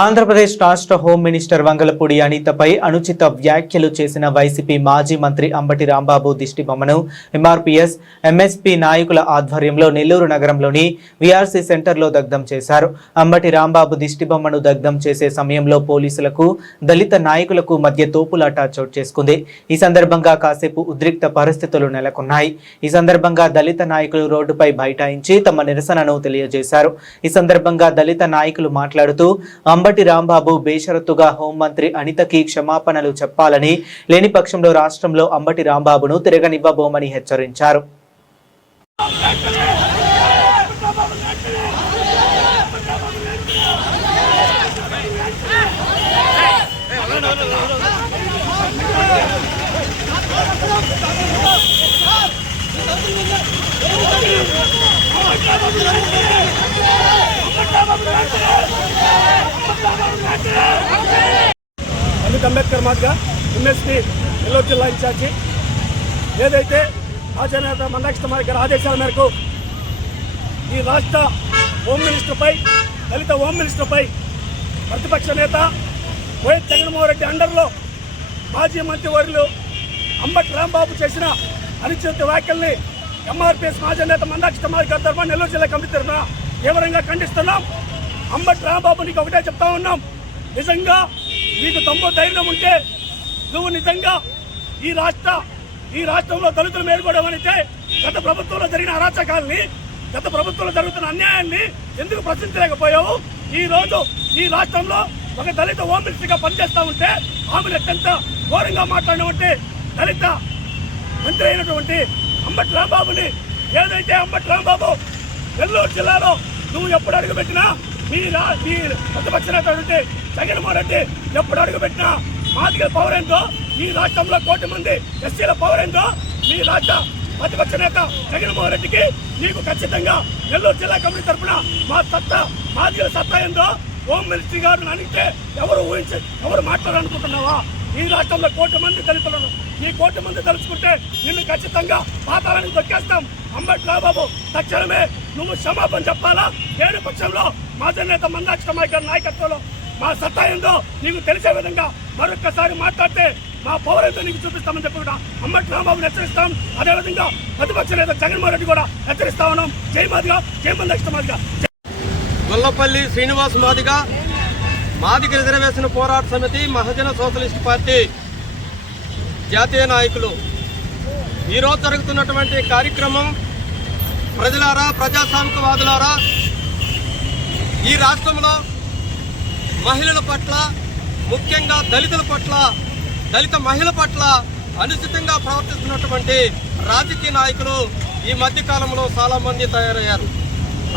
ఆంధ్రప్రదేశ్ రాష్ట్ర home minister Vangalapudi అనితపై అనుచిత వ్యాఖ్యలు చేసిన వైసీపీ మాజీ మంత్రి అంబటి రాంబాబు దిష్టిబొమ్మను ఎంఆర్పీఎస్ ఎంఎస్పీ నాయకుల ఆధ్వర్యంలో నెల్లూరు నగరంలోని వీఆర్సీ సెంటర్లో దగ్ధం చేశారు. అంబటి రాంబాబు దిష్టిబొమ్మను దగ్ధం చేసే సమయంలో పోలీసులకు దళిత నాయకులకు మధ్య తోపులాట చోటు చేసుకుంది. ఈ సందర్భంగా కాసేపు ఉద్రిక్త పరిస్థితులు నెలకొన్నాయి. ఈ సందర్భంగా దళిత నాయకులు రోడ్డుపై బైఠాయించి తమ నిరసనను తెలియజేశారు. ఈ సందర్భంగా దళిత నాయకులు మాట్లాడుతూ అంబటి రాంబాబు బేషరతుగా హోంమంత్రి అనితకి క్షమాపణలు చెప్పాలని, లేని పక్షంలో రాష్ట్రంలో అంబటి రాంబాబును తిరగనివ్వబోమని హెచ్చరించారు. అమిత్ అంబేద్కర్ మాదిగా ఎంఎస్పీ నెల్లూరు జిల్లా ఇన్ఛార్జి ఏదైతే ఆచార్య మందాకృష్ణ గారి ఆదేశాల మేరకు ఈ రాష్ట్ర హోమ్ మినిస్టర్పై, దళిత హోమ్ మినిస్టర్పై ప్రతిపక్ష నేత వైఎస్ జగన్మోహన్ రెడ్డి అండర్లో మాజీ మంత్రివర్యులు అంబటి రాంబాబు చేసిన అనుచిత వ్యాఖ్యల్ని ఎంఆర్పీఎస్ మాజీ నేత మందాకృష్ణ గారి తరఫున నెల్లూరు జిల్లా కమిటీ తరఫున తీవ్రంగా ఖండిస్తున్నాం. అంబటి రాంబాబు నీకు ఒకటే చెప్తా ఉన్నాం, నిజంగా నీకు తమ్ము ధైర్యం ఉంటే నువ్వు నిజంగా ఈ రాష్ట్రంలో దళితులు మేలుకోవడం అయితే గత ప్రభుత్వంలో జరిగిన అరాచకాల్ని, గత ప్రభుత్వంలో జరుగుతున్న అన్యాయాన్ని ఎందుకు ప్రశ్నించలేకపోయావు? ఈ రోజు ఈ రాష్ట్రంలో ఒక దళిత హోమ్ మినిస్టర్గా పనిచేస్తా ఉంటే ఆమెను అత్యంత ఘోరంగా మాట్లాడినటువంటి దళిత మంత్రి అయినటువంటి అంబటి రాంబాబుని, ఏదైతే అంబటి రాంబాబు నెల్లూరు జిల్లాలో నువ్వు ఎప్పుడు అడుగుపెట్టినా మీ ప్రతిపక్ష నేత జగన్మోహన్ రెడ్డి ఎప్పుడు అడుగుపెట్టినా మాదిగల పవర్ ఏందో, ఈ రాష్ట్రంలో 1 కోటి మంది ఎస్సీల పవర్ ఏందో మీ రాష్ట్ర ప్రతిపక్ష నేత జగన్మోహన్ రెడ్డికి నీకు ఖచ్చితంగా నెల్లూరు జిల్లా కమిటీ తరఫున మాదిగల సత్తా ఏందో హోమ్ మినిస్ట్రీ గారు అడిగితే ఎవరు మాట్లాడాలనుకుంటున్నావా? ఈ రాష్ట్రంలో 1 కోటి మంది దళితులను, ఈ 1 కోటి మంది తలుచుకుంటే నిన్ను ఖచ్చితంగా పాతాళానికి దొక్కేస్తాం. అంబటి రాంబాబు తక్షణమే నువ్వు క్షమాపణ చెప్పాలా? లేని పక్షంలో మాజీ నేత మందాకృష్ణ గారి నాయకత్వంలో మా సత్తా ఏందో నీకు తెలిసే విధంగా మరొక్కసారి మాట్లాడితే మా పవర్ ఏందో నీకు చూపిస్తామని చెప్పి కూడా అంబటి రాంబాబుని హెచ్చరిస్తాం. అదేవిధంగా ప్రతిపక్ష నేత జగన్మోహన్ రెడ్డి కూడా హెచ్చరిస్తా ఉన్నాం. జై మాదిగా, జై మందాకృష్ణ మాదిగా. గొల్లపల్లి శ్రీనివాస్ మాదిగా మాదిగ రిజర్వేషన్ పోరాట సమితి, మహాజన సోషలిస్ట్ పార్టీ జాతీయ నాయకులు ఈరోజు జరుగుతున్నటువంటి కార్యక్రమం, ప్రజలారా, ప్రజాస్వామికవాదులారా, ఈ రాష్ట్రంలో మహిళల పట్ల, ముఖ్యంగా దళితుల పట్ల, దళిత మహిళల పట్ల అనుచితంగా ప్రవర్తిస్తున్నటువంటి రాజకీయ నాయకులు ఈ మధ్యకాలంలో చాలా మంది తయారయ్యారు.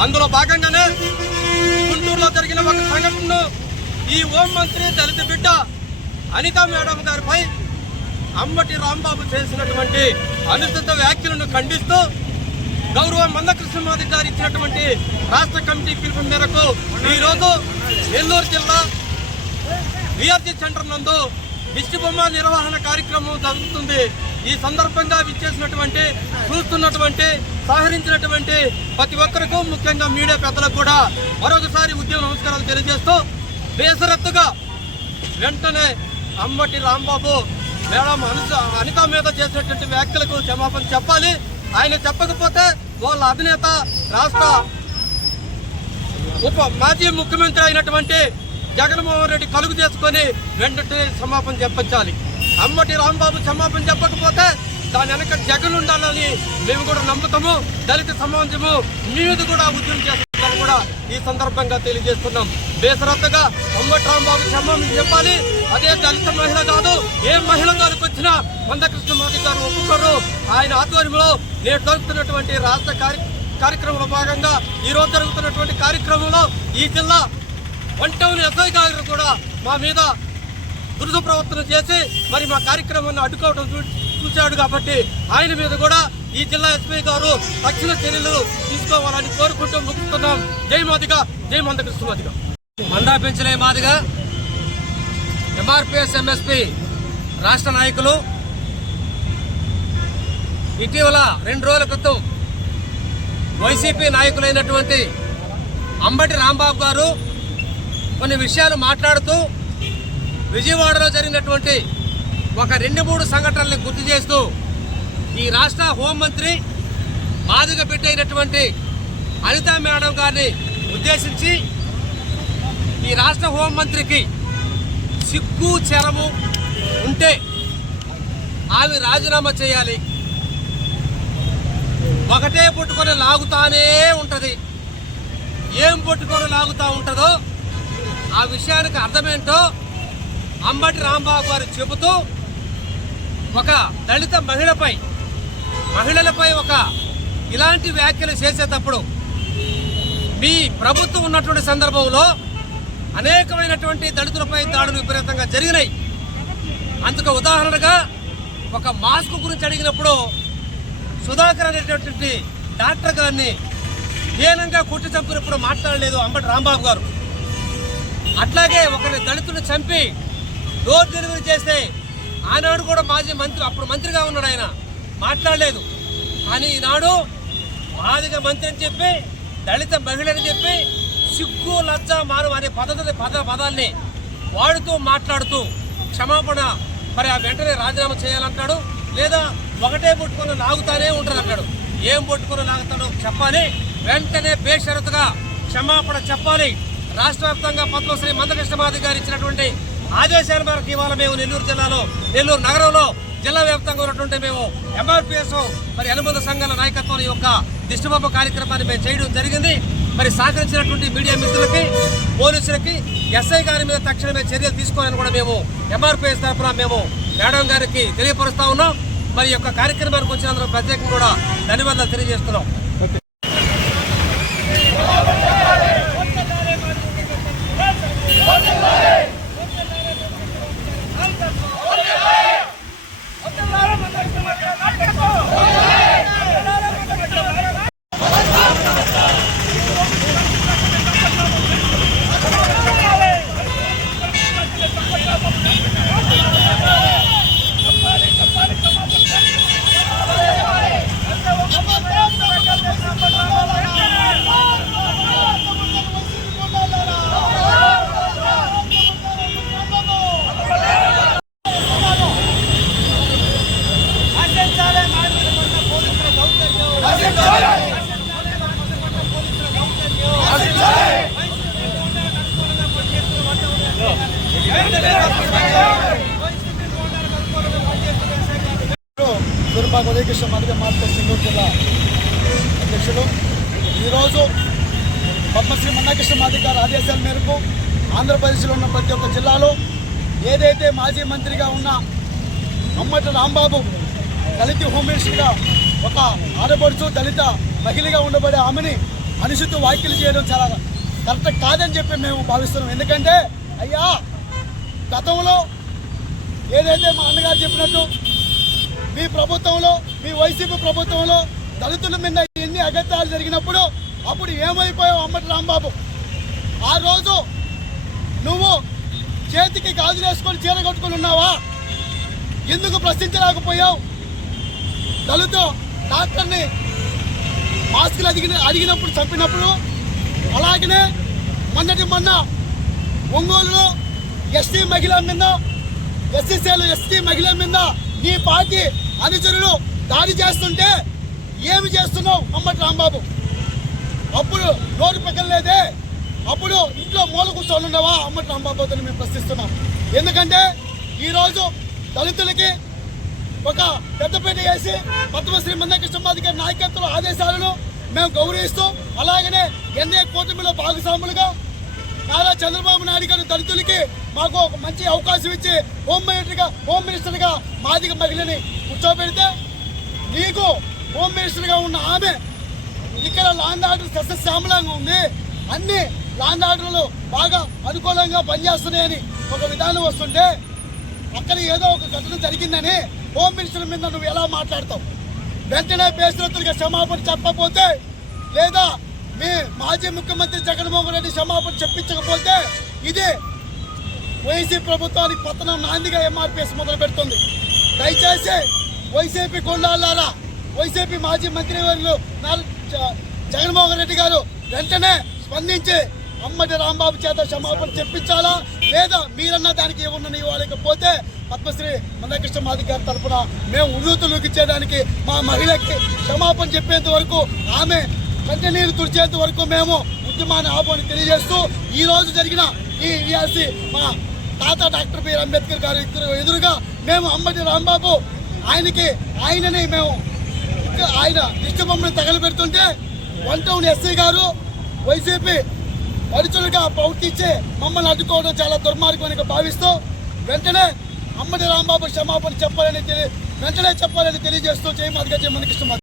అందులో భాగంగానే గుంటూరులో జరిగిన ఒక సంఘటనను ఈ హోం మంత్రి దళిత బిడ్డ అనిత మేడం గారిపై అంబటి రాంబాబు చేసినటువంటి అనుచిత వ్యాఖ్యలను ఖండిస్తూ గౌరవ మందకృష్ణ మాది గారు ఇచ్చినటువంటి రాష్ట్ర కమిటీ పిలుపు మేరకు ఈరోజు నెల్లూరు జిల్లా వీఆర్సీ సెంటర్ నందు దిష్టిబొమ్మ నిర్వహణ కార్యక్రమం జరుగుతుంది. ఈ సందర్భంగా విచ్చేసినటువంటి, చూస్తున్నటువంటి, సహకరించినటువంటి ప్రతి ఒక్కరికు, ముఖ్యంగా మీడియా పెద్దలకు కూడా మరొకసారి ఉద్యమ నమస్కారాలు తెలియజేస్తూ, బేసరత్తుగా వెంటనే అంబటి రాంబాబు మేడం అనిత మీద చేసినటువంటి వ్యాఖ్యలకు క్షమాపణ చెప్పాలి. ఆయన చెప్పకపోతే వాళ్ళ అధినేత, రాష్ట్ర మాజీ ముఖ్యమంత్రి అయినటువంటి జగన్మోహన్ రెడ్డి కలుగు చేసుకొని వెంటనే క్షమాపణ చెప్పించాలి. అంబటి రాంబాబు క్షమాపణ చెప్పకపోతే దాని వెనక జగన్ ఉండాలని మేము కూడా నమ్ముతాము. దళిత సమాజము మీద కూడా ఉద్యమం చేస్తుందని కూడా ఈ సందర్భంగా తెలియజేస్తున్నాం. బేసరత్తుగా అంబటి రాంబాబు క్షమాపణ చెప్పాలి. అదే దళిత మహిళ కాదు, ఏ మహిళ గారికి వచ్చినా మందకృష్ణ మాది గారు ఒప్పుకోరు. ఆయన ఆధ్వర్యంలో నేడు జరుగుతున్నటువంటి రాష్ట్ర కార్యక్రమంలో భాగంగా ఈరోజు జరుగుతున్నటువంటి కార్యక్రమంలో ఈ జిల్లా 1 టౌన్ ఎస్ఐ గారు కూడా మా మీద దురుసు ప్రవర్తన చేసి మరి మా కార్యక్రమాన్ని అడ్డుకోవడం చూశాడు. కాబట్టి ఆయన మీద కూడా ఈ జిల్లా ఎస్పీ గారు తక్షణ చర్యలు తీసుకోవాలని కోరుకుంటూ ముగిస్తున్నాం. జై మాదిగా, జై మందకృష్ణ మాదిగా. మందా పెంచలే మాదిగా ఎంఆర్పీఎస్ ఎంఎస్పీ రాష్ట్ర నాయకులు ఇటీవల 2 రోజుల క్రితం వైసీపీ నాయకులైనటువంటి అంబటి రాంబాబు గారు కొన్ని విషయాలు మాట్లాడుతూ విజయవాడలో జరిగినటువంటి ఒక 2-3 సంఘటనలను గుర్తు చేస్తూ ఈ రాష్ట్ర హోంమంత్రి మాదిగ బిడ్డ అయినటువంటి అనిత మేడం గారిని ఉద్దేశించి ఈ రాష్ట్ర హోంమంత్రికి సిగ్గు చరము ఉంటే ఆమె రాజీనామా చేయాలి. ఒకటే పట్టుకొని లాగుతానే ఉంటుంది. ఏం పట్టుకొని లాగుతూ ఉంటుందో ఆ విషయానికి అర్థమేంటో అంబటి రాంబాబు గారు చెబుతూ ఒక దళిత మహిళలపై ఒక ఇలాంటి వ్యాఖ్యలు చేసేటప్పుడు మీ ప్రభుత్వం ఉన్నటువంటి సందర్భంలో అనేకమైనటువంటి దళితులపై దాడులు విపరీతంగా జరిగినాయి. అందుకు ఉదాహరణగా ఒక మాస్క్ గురించి అడిగినప్పుడు సుధాకర్ అనేటటువంటి డాక్టర్ గారిని హీనంగా కొట్టి చంపినప్పుడు మాట్లాడలేదు అంబటి రాంబాబు గారు. అట్లాగే ఒకరిని దళితులు చంపి డోర్ డెలివరీ చేస్తే ఆనాడు కూడా మాజీ మంత్రి, అప్పుడు మంత్రిగా ఉన్నాడు ఆయన, మాట్లాడలేదు. కానీ ఈనాడు మాదిగ మంత్రి అని చెప్పి దళిత మహిళని చెప్పి సిగ్గు లజ్జ మాను అనే పదాల్ని వాడుతూ మాట్లాడుతూ క్షమాపణ మరి ఆ వెంటనే రాజీనామా చేయాలంటాడు, లేదా ఒకటే పట్టుకుని లాగుతానే ఉంటారు అంటాడు. ఏం పట్టుకుని లాగుతాడో చెప్పాలి, వెంటనే బేషరతుగా క్షమాపణ చెప్పాలి. రాష్ట్ర వ్యాప్తంగా పద్మశ్రీ మందకృష్ణ మాదిగ గారు ఇచ్చినటువంటి ఆదేశాల మేరకు ఇవాళ మేము నెల్లూరు నగరంలో జిల్లా వ్యాప్తంగా ఉన్నటువంటి మేము ఎంఆర్పిఎస్ మరి అనుబంధ సంఘాల నాయకత్వం ఈ యొక్క దిష్టిబొమ్మ కార్యక్రమాన్ని మేము చేయడం జరిగింది. మరి సహకరించినటువంటి మీడియా మిత్రులకి, పోలీసులకి, ఎస్ఐ గారి మీద తక్షణమే చర్యలు తీసుకోవాలని కూడా మేము ఎంఆర్పిఎస్ తరఫున మేము మేడం గారికి తెలియపరుస్తా ఉన్నాం. మరి యొక్క కార్యక్రమానికి వచ్చినందుకు ప్రత్యేకంగా కూడా ధన్యవాదాలు తెలియజేస్తున్నాం. ఉదయకృష్ణ మాదిగ మార్కెట్ నెల్లూరు జిల్లా అధ్యక్షులు. ఈరోజు పద్మశ్రీ మందకృష్ణ మాదిగ గారి ఆదేశాల మేరకు ఆంధ్రప్రదేశ్లో ఉన్న ప్రతి ఒక్క జిల్లాలో ఏదైతే మాజీ మంత్రిగా ఉన్న అంబటి రాంబాబు దళిత హోమ్ మినిస్టర్గా ఒక ఆడపడుచు దళిత మహిళగా ఉండబడే ఆమెని అనుచిత వ్యాఖ్యలు చేయడం చాలా కరెక్ట్ కాదని చెప్పి మేము భావిస్తున్నాం. ఎందుకంటే అయ్యా, గతంలో ఏదైతే మా అన్నగారు చెప్పినట్టు మీ ప్రభుత్వంలో, మీ వైసీపీ ప్రభుత్వంలో దళితుల మీద ఎన్ని అగత్యాలు జరిగినప్పుడు అప్పుడు ఏమైపోయావు అంబటి రాంబాబు? ఆ రోజు నువ్వు చేతికి గాజులు వేసుకొని చీర కట్టుకొని ఉన్నావా? ఎందుకు ప్రశ్నించలేకపోయావు? దళిత డాక్టర్ని మాస్కులు అడిగినప్పుడు చంపినప్పుడు, అలాగనే మొన్న ఒంగోలులో ఎస్టీ మహిళ మీద, ఎస్టీ మహిళ మీద నీ పార్టీ అనుచరులు దాడి చేస్తుంటే ఏమి చేస్తున్నావు అంబటి రాంబాబు? అప్పుడు నోరు పక్కలేదే, అప్పుడు ఇంట్లో మూల కూర్చొని ఉన్నావా అంబటి రాంబాబు అని మేము ప్రశ్నిస్తున్నాం. ఎందుకంటే ఈరోజు దళితులకి ఒక పెద్దపేట వేసి పద్మశ్రీ మందకృష్ణ మాదిగ గారి నాయకత్వంలో ఆదేశాలను మేము గౌరవిస్తూ, అలాగనే ఎన్ఏ కూటమిలో భాగస్వాములుగా నారా చంద్రబాబు నాయుడు గారు దళితులకి మాకు ఒక మంచి అవకాశం ఇచ్చి హోమ్ మినిస్టర్గా మాదిగ మహిళని కూర్చోబెడితే, నీకు హోమ్ మినిస్టర్గా ఉన్న ఆమె ఇక్కడ ల్యాండ్ ఆర్డర్ సస్యశ్యామలంగా ఉంది, అన్ని ల్యాండ్ ఆర్డర్లు బాగా అనుకూలంగా పనిచేస్తున్నాయని ఒక విధానం వస్తుంటే, అక్కడ ఏదో ఒక ఘటన జరిగిందని హోమ్ మినిస్టర్ మీద నువ్వు ఎలా మాట్లాడతావు? వెంటనే బేషరతులుగా క్షమాపణ చెప్పకపోతే, లేదా మీ మాజీ ముఖ్యమంత్రి జగన్మోహన్ రెడ్డి క్షమాపణ చెప్పించకపోతే ఇదే వైసీపీ ప్రభుత్వానికి పతనం నాందిగా ఎంఆర్పిఎస్ మొదలు పెడుతుంది. దయచేసి వైసీపీ కొండాలారా, వైసీపీ మాజీ మంత్రివర్యులు జగన్మోహన్ రెడ్డి గారు వెంటనే స్పందించి అమ్మటి రాంబాబు చేత క్షమాపణ చెప్పించాలా, లేదా మీరన్నా దానికి ఏమన్నా ఇవ్వలేకపోతే పద్మశ్రీ మందకృష్ణ మాదిగ గారి తరఫున మేము ఉర్రూతులూకిచ్చేయడానికి మా మహిళకి క్షమాపణ చెప్పేంత వరకు, ఆమె కంటి నీరు తుడిచేంత వరకు మేము ఉద్యమాన్ని ఆపని తెలియజేస్తూ ఈ రోజు జరిగిన ఈ విఆర్సి మా తాత డాక్టర్ బిఆర్ అంబేద్కర్ గారి ఎదురుగా మేము అమ్మటి రాంబాబు ఆయనని మేము ఆయన దిష్టి బొమ్మని తగలబెడుతుంటే 1 టౌన్ ఎస్సీ గారు వైసీపీ పరిచులుగా ప్రవర్తించి మమ్మల్ని అడ్డుకోవడం చాలా దుర్మార్గంగా భావిస్తూ వెంటనే అమ్మటి రాంబాబు క్షమాపణ చెప్పాలని తెలియజేస్తూ జై మాదిగ జై మందకృష్ణ.